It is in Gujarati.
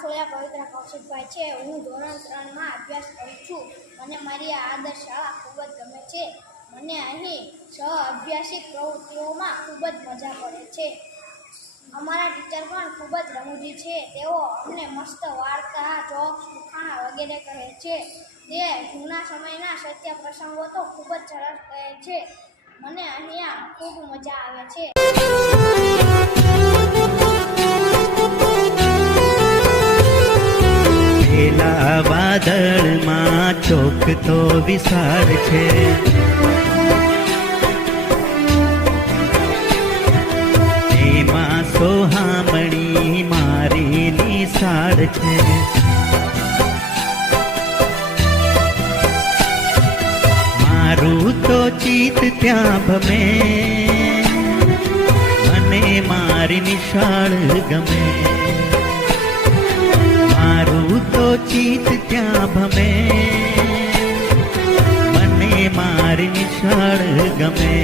માથોળિયા પવિત્ર કૌશિકભાઈ છે. હું ધોરણ 3 માં અભ્યાસ કરું છું. મને મારી આ આદર્શ શાળા ખૂબ જ ગમે છે. મને અહીં સહ-અભ્યાસિક પ્રવૃત્તિઓમાં ખૂબ જ મજા પડે છે. અમારા ટીચર પણ ખૂબ જ રમૂજી છે. તેઓ અમને મસ્ત વાર્તા, જોક્સ, ઉખાણા વગેરે કહે છે. તે જૂના સમયના સત્ય પ્રસંગો તો ખૂબ જ સરસ કહે છે. મને અહીંયા ખૂબ મજા આવે છે. પેલા વાદળમાં ચોક તો વિશાળ છે, એમાં સોહામણી મારી નિશાળ છે. મારું તો ચિત્ત ત્યાં ભમે, મને મારી નિશાળ ગમે. મારું તો ચિત્ત ત્યાં ભમે, મને મારી નિશાળ ગમે.